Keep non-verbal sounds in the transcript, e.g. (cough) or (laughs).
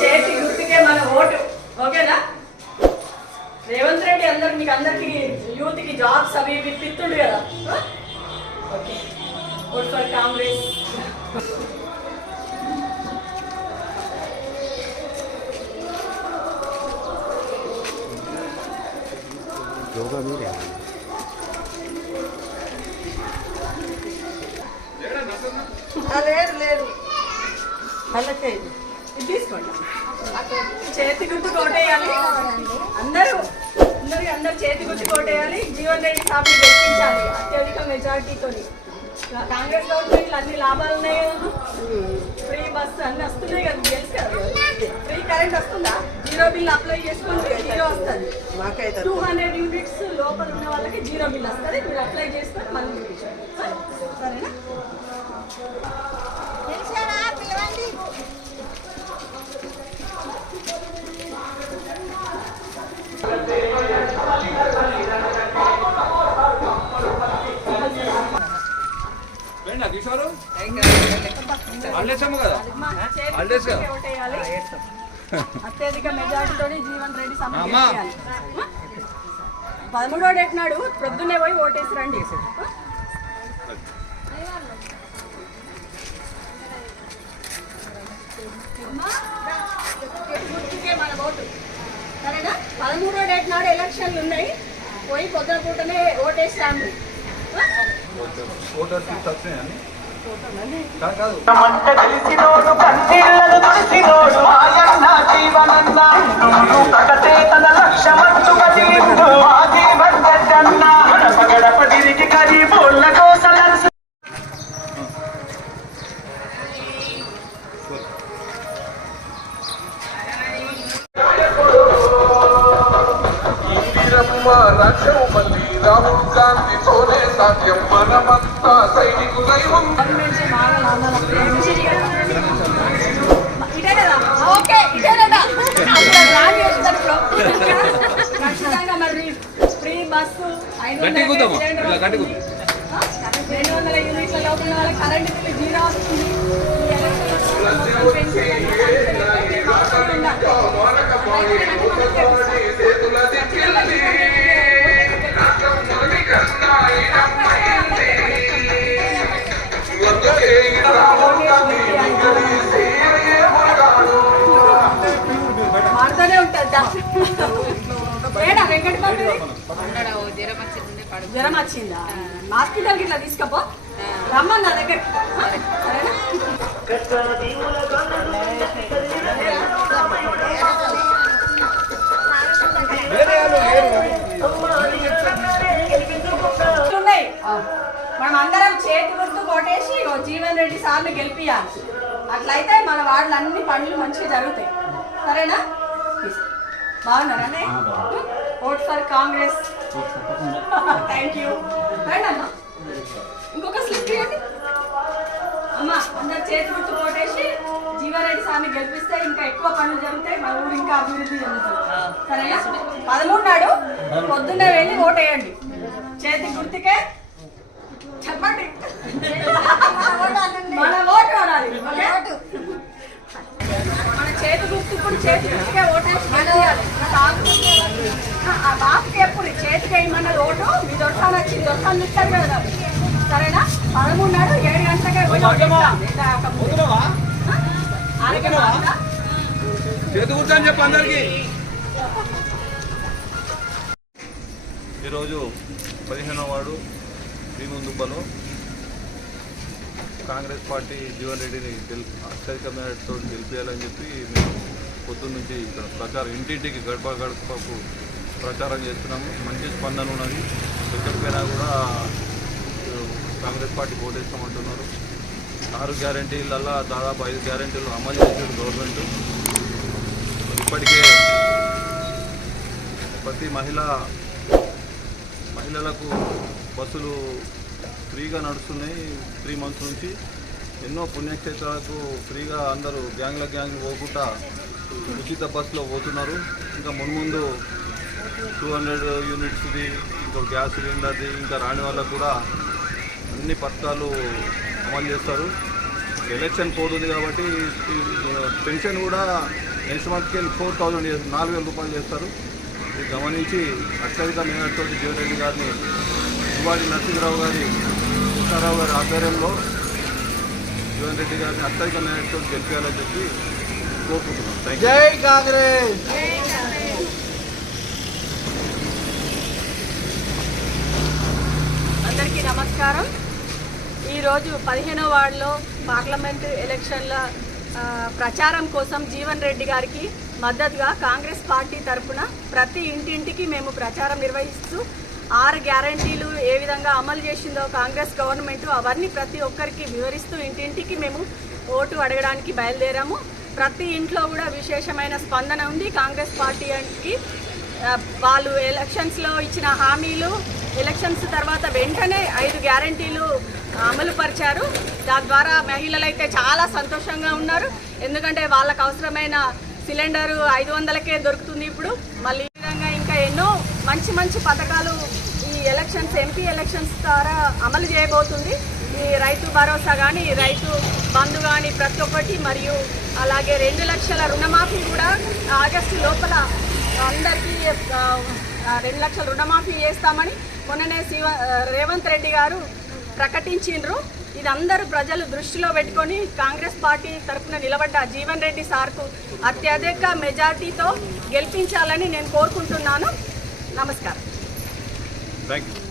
చేతి గుర్తుకే మన ఓటు ఓకేనా రేవంత్ రెడ్డి అందరు మీకు అందరికి యూత్కి జాబ్స్ అవి ఇవి ఇప్పిస్తుండు కదా ఓకే ఓట్ ఫర్ కాంగ్రెస్ యోగా మీరే లేదు లేదు. మళ్ళీ చేయండి ఇది తీసుకోండి. చేతి గుర్తు కోటేయాలి. అందరూ అందరికి అందరు చేతి గుర్తు కోటేయాలి. జీవన్ రెడ్డి సాబ్ని గెలిపించాలి అత్యధిక మెజార్టీతో కాంగ్రెస్ గవర్నమెంట్ అన్ని లాభాలు ఉన్నాయి? ఫ్రీ బస్ అన్ని వస్తున్నాయి కదా తెలుసు కదా? ఫ్రీ కరెంట్ వస్తుందా? జీరో బిల్ అప్లై చేసుకుంటే జీరో వస్తుంది. టూ హండ్రెడ్ యూనిట్స్ లోపల ఉన్న వాళ్ళకి జీరో బిల్ వస్తుంది. మీరు అప్లై చేసుకొని మళ్ళీ సరేనా? అల్లేసాము కదా కదా? అత్యధిక మెజార్టీతో జీవన్ రెడ్డి. చేయాలి. పదమూడో డేట్ నాడు ప్రొద్దున్నే పోయి ఓటేసి రండి మన ఓటు సరేనా పదమూడో డేట్ నాడు ఎలక్షన్లు ఉన్నాయి పోయి పొద్దున పూటనే ఓటేసి రండి ఓటర్ తెలిసినోడు ఆయన్న జీవనన్న. తన లక్ష్యమంటూ జీవన్ గడ్డన్న గడప గడప తిరిగి రాజ్యం మళ్ళీ రాహుల్ గాంధీతోనే సాధ్యం మనమంతా సైనికులై ఖచ్చితంగా మరి ఫ్రీ బస్సు ఐదు గట్టి ఇలా గట్టి కూద్దాం. రెండు వందల యూనిట్ల లోపల కరెంట్ బిల్లు జ్వరం వచ్చిందా హాస్పిటల్కి ఇట్లా తీసుకపో. రమ్మని నా దగ్గర. సరేనా? ఉన్నాయి. మనం అందరం చేతి గుర్తు కొట్టేసి ఓ జీవన్ రెడ్డి సార్ని గెలిపియాలి. అట్లయితే మన వాళ్ళ అన్ని పనులు మంచిగా జరుగుతాయి. సరేనా. బాగున్నారా vote for Congress. Thank you రండి అమ్మా. ఇంకొక స్లిప్ ఇవ్వండి అమ్మా అందరు చేతి గుర్తు కొట్టేసి జీవారెడ్డి సార్ని గెలిపిస్తే ఇంకా ఎక్కువ పనులు జరుగుతాయి మన ఊరు ఇంకా అభివృద్ధి చెందుతుంది. సరేనా? పదమూడు నాడు పొద్దున్నే వెళ్ళి ఓటేయండి. చేతి గుర్తుకే చెప్పండి. (laughs) మన ఓటు అనాలి. చేతి గుర్తు ఇప్పుడు చేతి గుర్తుకే ఓటేసి. ఆ బాబుకి ఎప్పుడు చేతికి వేయమన్నది ఓటు మీ దొరసాలు వచ్చింది. దొరసాలు ఇస్తారు కదా. సరేనా? పదమూడు నాడు ఏడు గంటలకే? చేతి కూర్చొని చెప్పు అందరికి. ఈరోజు పదిహేనవ వార్డు భీముందుబ్బలో కాంగ్రెస్ పార్టీ జీవన్ రెడ్డిని గెల్ అత్యధిక మేరతో గెలిపించాలని చెప్పి మేము పొద్దున్న నుంచి ఇక్కడ ప్రచారం ఇంటింటికి గడప గడపకు ప్రచారం చేస్తున్నాము. మంచి స్పందన ఉన్నది. ఎక్కడికైనా కూడా కాంగ్రెస్ పార్టీ ఓటేస్తామంటున్నారు ఆరు గ్యారంటీలల్లా దాదాపు ఐదు గ్యారంటీలు అమలు చేసిన గవర్నమెంట్. ఇప్పటికే ప్రతి మహిళ మహిళలకు బస్సులు ఫ్రీగా నడుస్తున్నాయి త్రీ మంత్స్ నుంచి. ఎన్నో పుణ్యక్షేత్రాలకు ఫ్రీగా అందరూ గ్యాంగ్ల గ్యాంగ్ పోకుండా ఉచిత బస్సులో పోతున్నారు. ఇంకా మున్ముందు టూ హండ్రెడ్ యూనిట్స్ది ఇంకా గ్యాస్ సిలిండర్ది ఇంకా రాని వాళ్ళకు కూడా అన్ని పథకాలు అమలు చేస్తారు. ఎలక్షన్ పోతుంది కాబట్టి పెన్షన్ కూడా నెక్స్ట్ మంత్కి ఫోర్ థౌజండ్ నాలుగు వేల రూపాయలు చేస్తారు. ఇది గమనించి అత్యధిక మేయర్తో జీవన్ రెడ్డి గారిని శివాజీ నరసింహరావు గారి కృష్ణారావు గారి ఆధ్వర్యంలో జీవన్ రెడ్డి గారిని అత్యధిక మేయర్తో గెలిపించాలని చెప్పి కోరుకుంటున్నాం. జై కాంగ్రెస్! అందరికీ నమస్కారం. ఈరోజు పదిహేనో వార్డులో పార్లమెంట్ ఎలక్షన్ల ఆ, ప్రచారం కోసం జీవన్ రెడ్డి గారికి మద్దతుగా కాంగ్రెస్ పార్టీ తరఫున ప్రతి ఇంటింటికి మేము ప్రచారం నిర్వహిస్తూ ఆరు గ్యారంటీలు ఏ విధంగా అమలు చేసిందో కాంగ్రెస్ గవర్నమెంట్ అవన్నీ ప్రతి ఒక్కరికి వివరిస్తూ ఇంటింటికి మేము ఓటు అడగడానికి బయలుదేరాము. ప్రతి ఇంట్లో కూడా విశేషమైన స్పందన ఉంది. కాంగ్రెస్ పార్టీకి వాళ్ళు ఎలక్షన్స్లో ఇచ్చిన హామీలు ఎలక్షన్స్ తర్వాత వెంటనే ఐదు గ్యారంటీలు అమలు పరిచారు. దాని ద్వారా మహిళలు అయితే చాలా సంతోషంగా ఉన్నారు. ఎందుకంటే వాళ్ళకు అవసరమైన సిలిండరు ఐదు వందలకే దొరుకుతుంది ఇప్పుడు. మళ్ళీ విధంగా ఇంకా ఎన్నో మంచి మంచి పథకాలు ఎలక్షన్స్ ఎంపీ ఎలక్షన్స్ ద్వారా అమలు చేయబోతుంది. ఈ రైతు భరోసా కానీ రైతు బంధు కానీ ప్రతి ఒక్కటి మరియు అలాగే రెండు లక్షల రుణమాఫీ కూడా ఆగస్టు లోపల అందరికీ రెండు లక్షల రుణమాఫీ చేస్తామని మొన్ననే శివ రేవంత్ రెడ్డి గారు ప్రకటించిండ్రు. ఇది అందరూ ప్రజలు దృష్టిలో పెట్టుకొని కాంగ్రెస్ పార్టీ తరఫున నిలబడ్డ జీవన్ రెడ్డి సార్కు అత్యధిక మెజార్టీతో గెలిపించాలని నేను కోరుకుంటున్నాను. నమస్కారం. Thank you